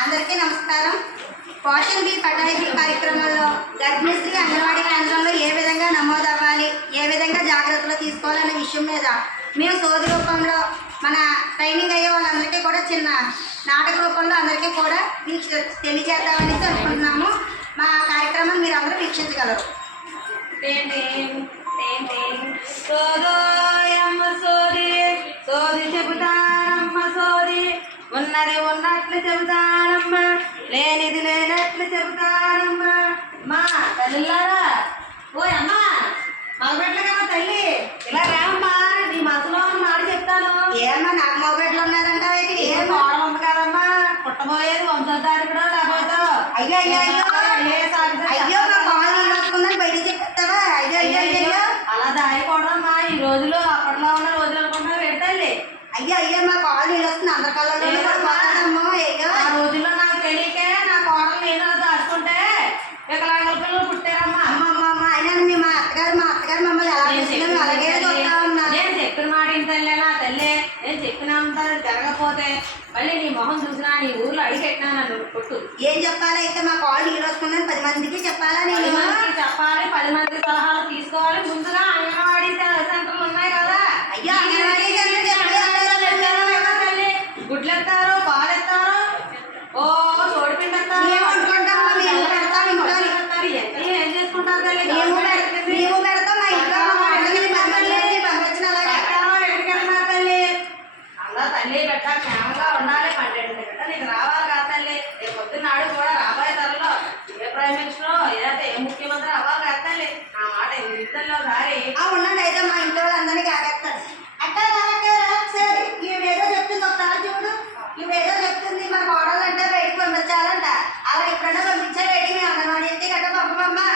అందరికీ నమస్కారం. పోషణ బి పటాయి కార్యక్రమంలో గర్భిణీశ్రీ అంగన్వాడీ కేంద్రంలో ఏ విధంగా నమోదు అవ్వాలి ఏ విధంగా జాగ్రత్తలు తీసుకోవాలనే విషయం మీద మేము సోది రూపంలో మన ట్రైనింగ్ అయ్యే వాళ్ళందరికీ కూడా చిన్న నాటక రూపంలో అందరికీ కూడా వీక్ష తెలియజేద్దామని అనుకుంటున్నాము. మా కార్యక్రమం మీరు అందరూ వీక్షించగలరు. ఉన్నది ఉన్నట్లు చెబుతానమ్మ లేనిది లేనట్లు చెబుతానమ్మ. మా తల్లిలారా. ఓ అమ్మ మగబెట్టగా తల్లి? ఇలా రామ్మా నీ మనసులో ఉన్న మాట చెప్తాను. ఏమన్నా నాకు మొబైల్ ఉన్నారంట ఏ కోడలు ఉంది కదమ్మా పుట్టబోయేది వంశధారి కూడా లేకపోతే. అయ్యో అయ్యో అయ్యో. మా బయటికి చెప్తావా అయ్యో అయ్యో అయ్యో. అలా దాయకూడదమ్మా ఈ రోజులు అప్పట్లో ఉన్న రోజులు అనుకుంటా పెట్టాలి అయ్యో అయ్యో మా కాల్ నీళ్ళు వస్తుంది అందరి కళ్ళలో ఆ రోజుల్లో నాకు తెలియకే నా కోడలు నేను దాచుకుంటే వికలాంగుల పిల్లలు పుట్టారమ్మా. అమ్మ అమ్మ అమ్మ అయినా మీ మా అత్తగారు మా అత్తగారు మమ్మల్ని ఎలా చూసినా అలాగే చూస్తా ఉన్నా నేను చెప్పిన మాట నా తల్లే. నేను చెప్పినంత జరగకపోతే మళ్ళీ నీ మొహం చూసినా నీ ఊర్లో అడిగెట్టినా నన్ను కొట్టు. ఏం చెప్పాలి? అయితే మా నీళ్ళు వస్తుందని పది మందికి చెప్పాలా నేను? చెప్పాలి పది మంది సలహాలు తీసుకోవాలి. ముందుగా అంగన్వాడీ సెంటర్లు ఉన్నాయి కదా అయ్యో, అంగన్వాడీ సెంటర్లు ఎప్పుడు పెట్టారో ఏమో తల్లి. గుడ్లు ఎత్తారు పాలు ఎత్తారు ఓ చోడిపిండి ఎత్తారు మేము వండుకుంటాము, మేము పెడతాం ఇంట్లో. ఎత్తారు. ఇవన్నీ ఏం చేసుకుంటారు తల్లి మేము పెడ- మేము పెడతాం మా ఇంట్లో మా వంటలని పది మందిని పంపించిన అలాగే ఎక్కడో ఎక్కడికి వెళ్తున్నారు తల్లి అలా తల్లి పెట్ట క్షేమంగా ఉండాలి పన్నెండు గంట నీకు రావాలి కదా తల్లి. రేపు పొద్దున్నాడు కూడా రాబోయే తరలో ఏ ప్రైమ్ మినిస్టర్ ఏదైతే ఏ ముఖ్యమంత్రి అవ్వాలి కదా తల్లి. ఆ మాట ఇద్దరిలో దారి ఉండండి అయితే మా ఇంట్లో వాళ్ళందరినీ కాగేస్తారు అక్క రా, అక్క రా, సరే ఈవిడేదో చెప్తుంది ఒకసారి చూడు ఈవిడేదో చెప్తుంది మన కోడలు అంటే బయటకు పంపించాలంట అలా ఎప్పుడైనా పంపించా బయటికి మేము అంగన్వాడీ అయితే గట్ట పంపమమ్మా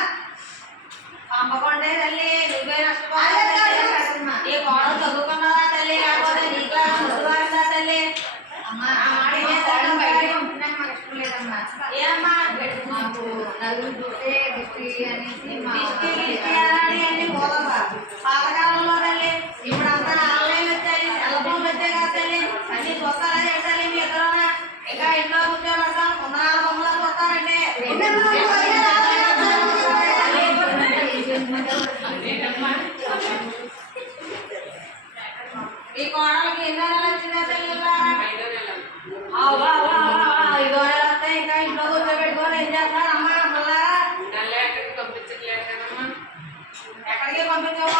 పంపకుంటే తల్లి నువ్వే అదే నష్టపోవాలి కాదు. తల్లి. ఈ కోడలు చదువుకున్నదా తల్లి లేకపోతే నీకు ముద్దువారిందా తల్లి ఆ మాట ఏం తల్లి? మాకు నలుగురు అనేసి మా hanging out.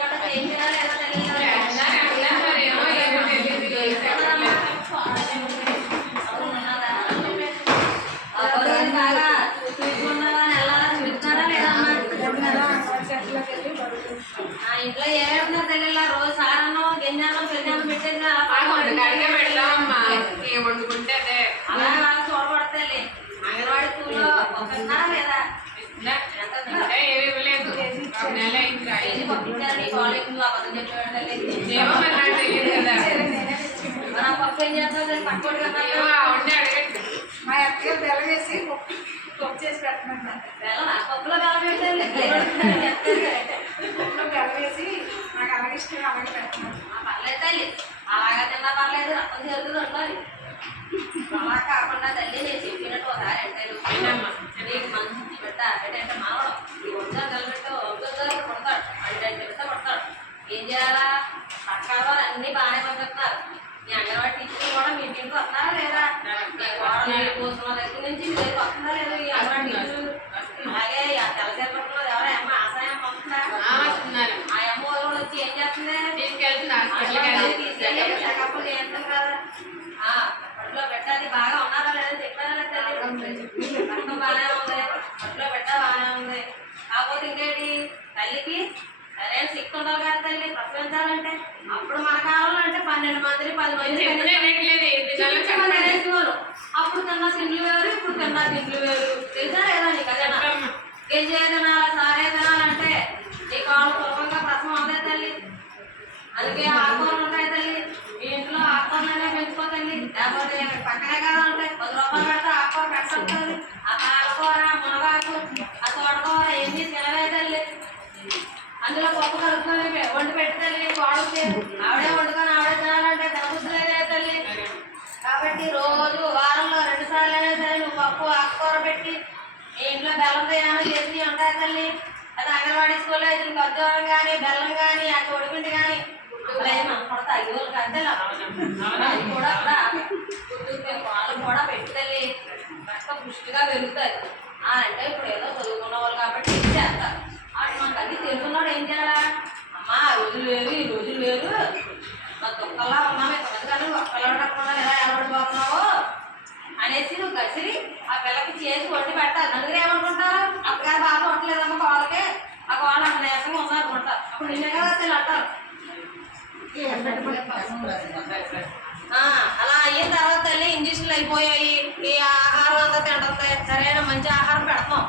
ఏం చేస్తారు పక్కోడు కదా మా అత్తగారు బెల్ల వేసి పప్పు చేసి పెట్టమంటారు. బెల్లం ఆ పప్పులో బెల్లం పెట్టండి పప్పులో బెల్ల వేసి నాకు అలాగే ఇష్టం అలాగే పెట్టమని పర్లేదు తల్లి. అలాగా తిన్నా పర్లేదు రక్తం ఉండాలి అలా కాకుండా తల్లి నేను చెప్పినట్టు ఒకసారి అంటే. నీకు మంచి పెట్ట అంటే మావడం ఈ వచ్చా నిలబెట్ట ఒక్కసారి కొడతాడు. అంటే చెప్తే కొడతాడు. ఏం చేయాలా? పక్కాలో అన్ని బాగానే పంపిస్తున్నారు మీ అంగన్వాడి లేదా? కోసం దగ్గర అమ్మ ఆశయం పంపుతున్నా ఆ అమ్మ వాళ్ళు వచ్చి ఏం చేస్తుంది? చెకప్లు చేస్తాం కదా పట్టులో పెట్టాలి బాగా ఉన్నారా లేదా చెప్పారా తల్లి? బాగానే ఉంది పట్టులో పెట్ట బాగానే ఉంది. కాకపోతే ఇంకేంటి? తల్లికి చెప్తే వినట్లేదు ఏం తినాలో చెప్పమని చెప్పండి. అనేసేవారు. అప్పుడు తిన్న తిండ్లు వేరు ఇప్పుడు తిన్న తిండ్లు వేరు. తెలుసా లేదా నీకు చెప్పమ్మా. గెజ్జే తినాలి సారే తినాలంటే నీ కాళ్ళు సులభంగా ప్రసవం అవుతాయి తల్లి. అందుకే ఆకుకూరలు ఉంటాయి తల్లి. మీ ఇంట్లో ఆకుకూరలనే పెంచుకో తల్లి. లేకపోతే పక్కనే కదా ఉంటాయి పది రూపాయలు గొప్ప కలుపుకొని వండి పెట్టి తల్లి ఆవిడే వండుకొని ఆవిడే తినాలంటే తినబుద్ధి తల్లి కాబట్టి రోజు వారంలో రెండు సార్లు అయినా సరే నువ్వు పప్పు ఆకుకూర పెట్టి ఇంట్లో బెల్లం తయారు చేసి ఉంటాయి తల్లి. అది అంగన్వాడీ స్కూల్లో అయితే ఖర్జూరం కానీ బెల్లం కానీ ఆ ఒడిపిండి కానీ. లేదు మనం కూడా కూడా కూడా వాళ్ళు కూడా పెట్టి తల్లి. పుష్టిగా పెరుగుతాయి. అంటే ఇప్పుడు ఏదో చదువు దుఃఖంలా ఉన్నాము ఇంతమంది కానీ పిల్లలు ఉండకుండా ఎలా ఎలబడిపోతున్నావు అనేసి నువ్వు గసిరి ఆ పిల్లకి చేసి వండి పెట్టాలి. నలుగురు ఏమనుకుంటారు అత్తగారు బాగా వంటలేదమ్మ కోళ్ళకి ఆ కోళ్ళ అంత నేసంగా ఉందనుకుంటారు అప్పుడు నిన్నే కదా అసలు అంటారు. అలా అయిన తర్వాత తల్లి ఇంజక్షన్లు అయిపోయాయి. ఈ ఆహారం అంతా తింటుంది. సరైన మంచి ఆహారం పెడతాం.